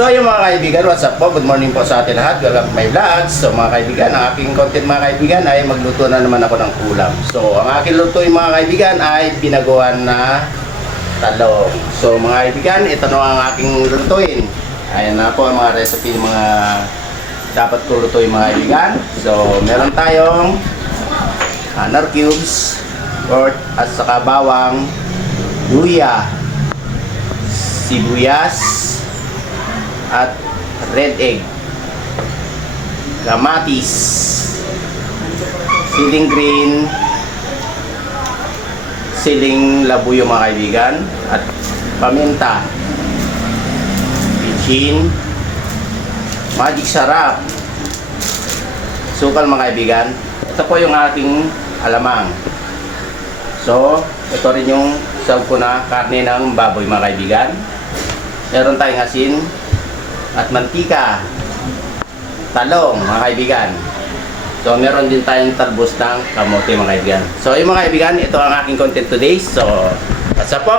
So yung mga kaibigan, what's up po? Good morning po sa atin lahat. Welcome my vlog. So mga kaibigan, ang aking content mga kaibigan ay magluto na naman ako ng ulam. So ang aking luto yung mga kaibigan ay binaguan na talong. So mga kaibigan, ito na ang aking lutuin. Ayan na po ang mga recipe mga dapat ko lutuin mga kaibigan. So meron tayong honor cubes, or at saka bawang, luya, sibuyas, at red egg, kamatis, siling green, siling labuyo mga kaibigan, at paminta, bitchin, magic sarap, sukal mga kaibigan. Ito po yung ating alamang. So, ito rin yung sab ko na karne ng baboy mga kaibigan. Meron tayong asin at mantika, talong mga kaibigan. So, meron din tayong talbos ng kamote mga kaibigan. So, yung mga kaibigan, ito ang aking content today. So, what's up po?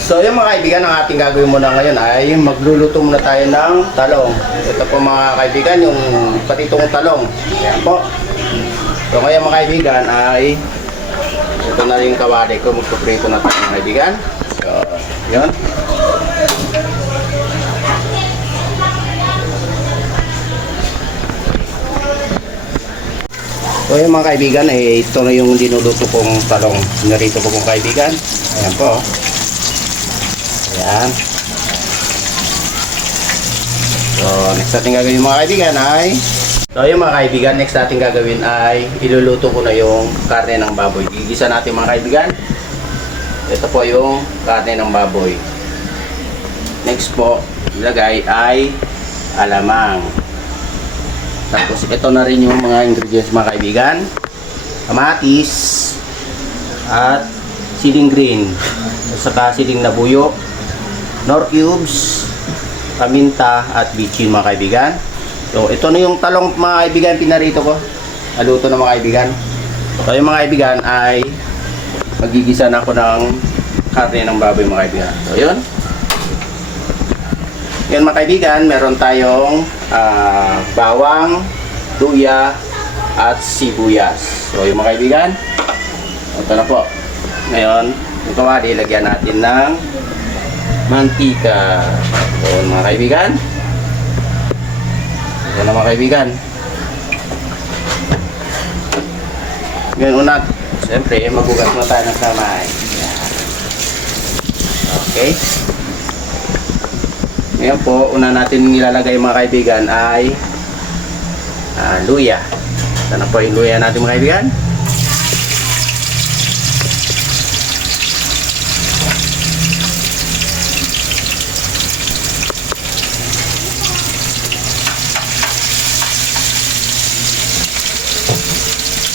So, yung mga kaibigan, ang ating gagawin muna ngayon ay magluluto muna tayo ng talong. Ito po mga kaibigan, yung patitong talong. Ayan po. So, ngayon mga kaibigan ay ito na yung kawali ko. Magpuprito na tayo mga kaibigan. So, yun. So yung mga kaibigan, eh, ito na yung dinuluto kong talong. Narito ko kong kaibigan. Ayan po. Ayan. So, next natin gagawin mga kaibigan ay So yung mga kaibigan, next natin gagawin ay iluluto ko na yung karne ng baboy. Gigisa natin mga kaibigan. Ito po yung karne ng baboy. Next po, ilagay ay alamang. Tapos ito na rin yung mga ingredients mga kaibigan. Kamatis at siling green. At saka siling labuyo, nor cubes, paminta at bitchin mga kaibigan. So ito na yung talong mga kaibigan pinarito ko. Naluto na mga kaibigan. So yung mga kaibigan ay magigisa na ako ng karne ng baboy mga kaibigan. So yun. Yan mga kaibigan, meron tayong ah, bawang, luya, at sibuyas. So yung mga kaibigan, ito na po. Ngayon, ito kawali, lagyan natin ng mantika. So mga kaibigan, yan na mga kaibigan. Ngayon una, siyempre, magugas na tayo ng kamay. Okay. Ngayon po, una natin nilalagay mga kaibigan ay ah, luya. Ito po yung luya natin mga kaibigan.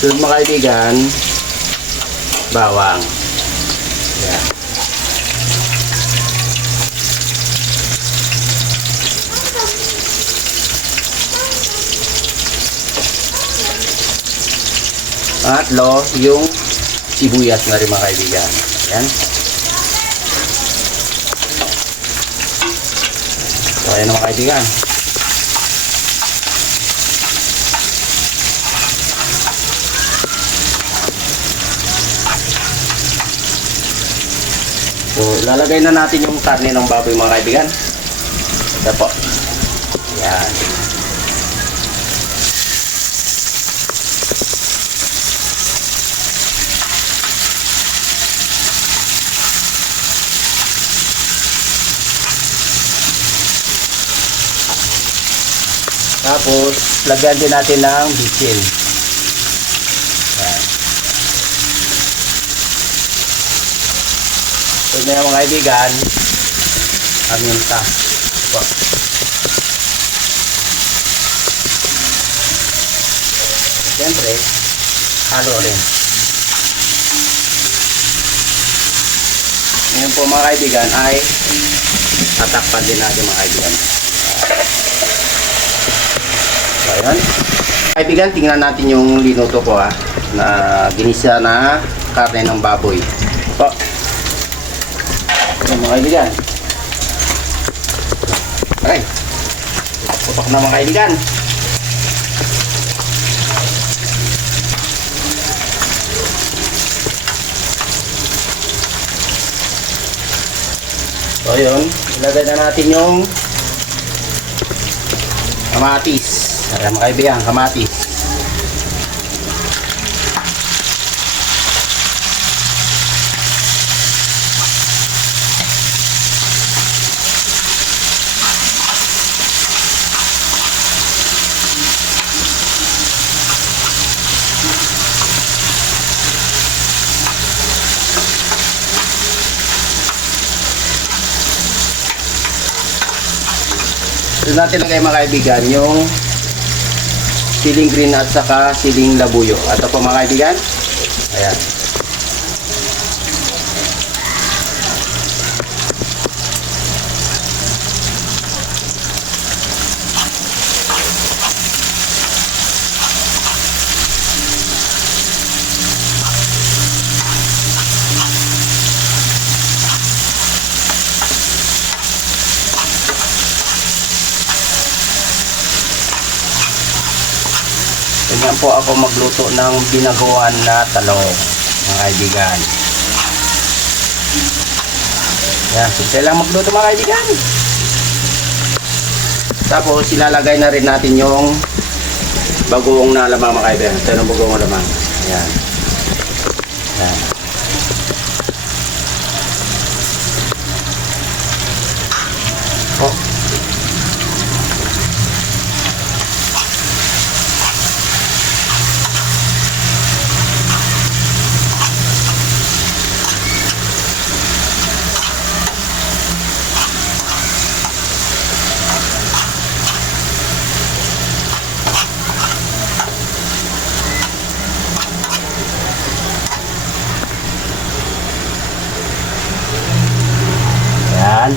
Sunod mga kaibigan, bawang. Pangatlo, yung sibuyas na rin mga kaibigan. Ayan. So, ayan mga kaibigan. So, lalagay na natin yung karne ng baboy mga kaibigan. Ito po. Ayan. Tapos, lagyan din natin ng bitchin. Ayan. So, na mga kaibigan, aminta. Po. Siyempre, halo rin. Ngayon po mga kaibigan ay tatakpan din natin mga kaibigan. So, ayan. Kaibigan, tingnan natin yung linuto ko ha, na ginisa na karne ng baboy. Po. Ayan mga kaibigan. Ay. Putok na mga kaibigan. So yun, ilagay na natin yung kamatis. Ayan mga kaibigan, kamatis. Doon natin lagay mga kaibigan yung siling green at saka siling labuyo. At po mga kaibigan. Ayan. Ganyan po ako magluto ng binaguan na talong, mga kaibigan. Yan, simple lang magluto mga kaibigan. Tapos ilalagay na rin natin yung bagoong na lamang mga kaibigan. Ito yung bagoong lamang. Yan. Yan. Oh. Yan.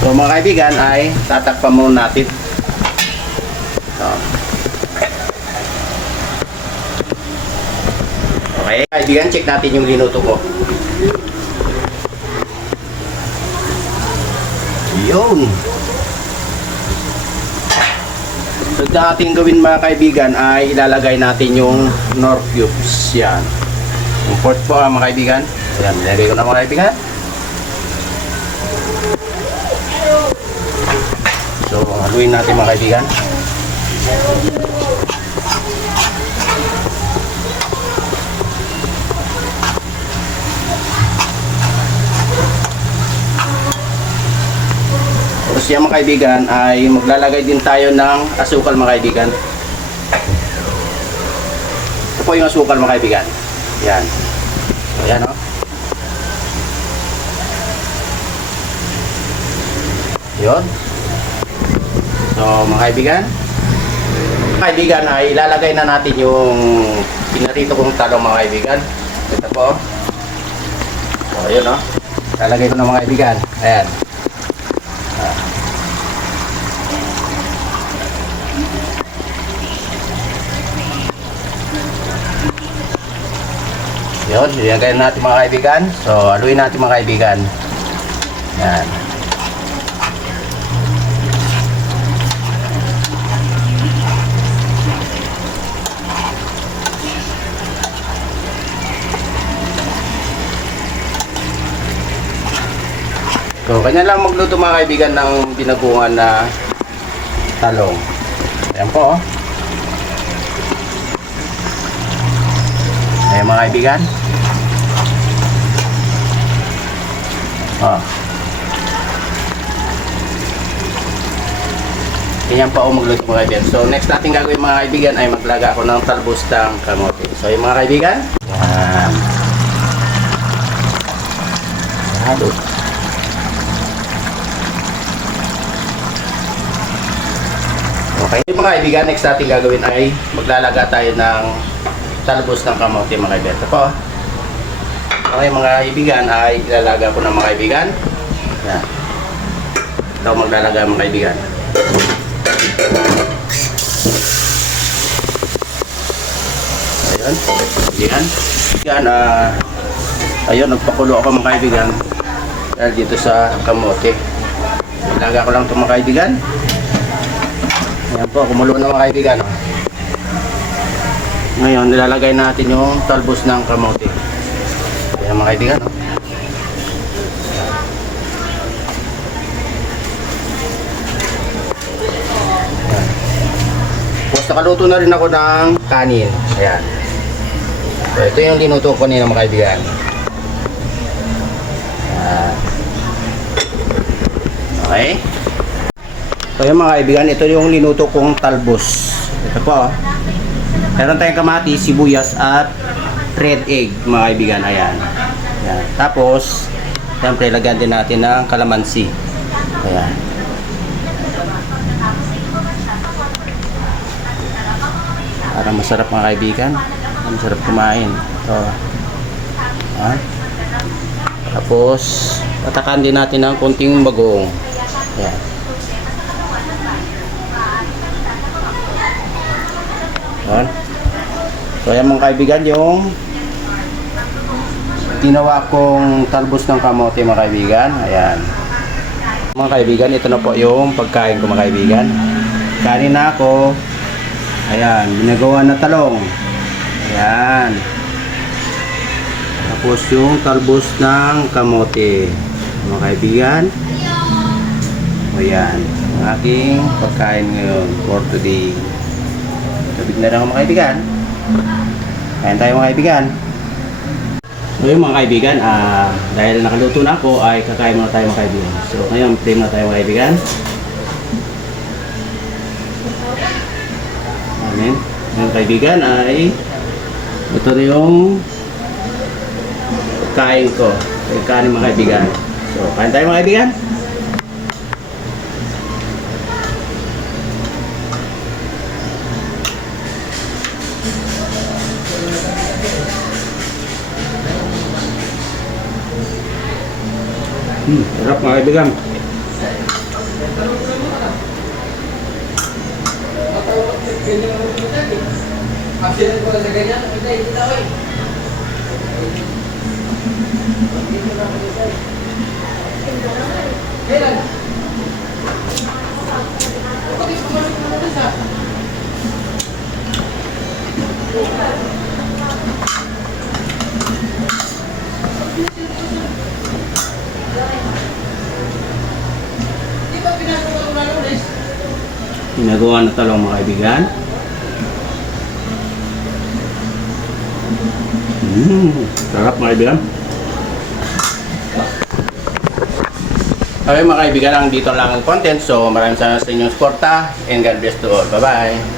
So mga kaibigan ay tatakpan muna natin. So. Okay, kaibigan, check natin yung linuto ko. Yun. So ating gawin mga kaibigan ay ilalagay natin yung nor cubes. Yan. Pork po mga kaibigan. Yan, nilagay ko na mga kaibigan. Haluin natin mga kaibigan. Tapos yan mga kaibigan ay maglalagay din tayo ng asukal mga kaibigan. Ito po yung asukal mga kaibigan. Yan. So, yan o. Yun. So, mga kaibigan, mga kaibigan ay ilalagay na natin yung pinarito kong talong mga kaibigan. Ito po. So, ayun o. Ilalagay ko na mga kaibigan. Ayan. Yun, ilagay natin mga kaibigan. So, aluin natin mga kaibigan. Yan. So, kanya lang magluto mga kaibigan ng binagungan na talong. Ayan po. oh. Ayan mga kaibigan. Oh. Ganyan pa ako magluto mga kaibigan. So, next natin gagawin mga kaibigan ay maglaga ako ng talbos ng kamote. So, yung mga kaibigan. Yan. Halo. Okay, mga kaibigan, next natin gagawin ay maglalaga tayo ng talbos ng kamote mga kaibigan. Ito po. Okay, mga kaibigan, ay ilalaga ko ng mga kaibigan. Yan. Ito maglalaga mga kaibigan. Ayun. Yan. Yan, ah, ayun, nagpakulo ako mga kaibigan dahil dito sa kamote. Ilaga ko lang ito mga kaibigan. Ayan po, kumulo na mga kaibigan. Ngayon, nilalagay natin yung talbos ng kamote. Ayan mga kaibigan. oh. Tapos nakaluto na rin ako ng kanin. Ayan. So, ito yung linuto ko kanina mga kaibigan. Ayan. Okay. So yung mga kaibigan, ito yung linuto kong talbos. Ito po. oh. Meron tayong kamatis, sibuyas at red egg mga kaibigan. Ayan. Ayan. Tapos, siyempre lagyan din natin ng kalamansi. Ayan. Para masarap mga kaibigan. Masarap kumain. Ito. Ayan. Tapos, tatakan din natin ng konting bagoong. Ayan. Ayan. So, ayan mga kaibigan, yung ginawa kong talbos ng kamote mga kaibigan. Ayan. Mga kaibigan, ito na po yung pagkain ko mga kaibigan. Kanin na ako. Ayan, ginagawa na talong. Ayan. Tapos yung talbos ng kamote. Mga kaibigan. O yan. Ang aking pagkain ngayon for today. Tubig na lang mga kaibigan. Kain tayo mga kaibigan. So yung mga kaibigan, ah, dahil nakaluto na ako, ay kakain muna tayo mga kaibigan. So ngayon, play muna tayo mga kaibigan. Amen. Mga kaibigan ay ito na yung kain ko. Kanin mga kaibigan. So, kain tayo mga kaibigan. Sarap mga kaibigan. Ginagawa na talong mga kaibigan. Mm, sarap mga kaibigan. Okay mga kaibigan, ang dito lang ang content. So maraming salamat sa inyong suporta and God bless to all. Bye-bye.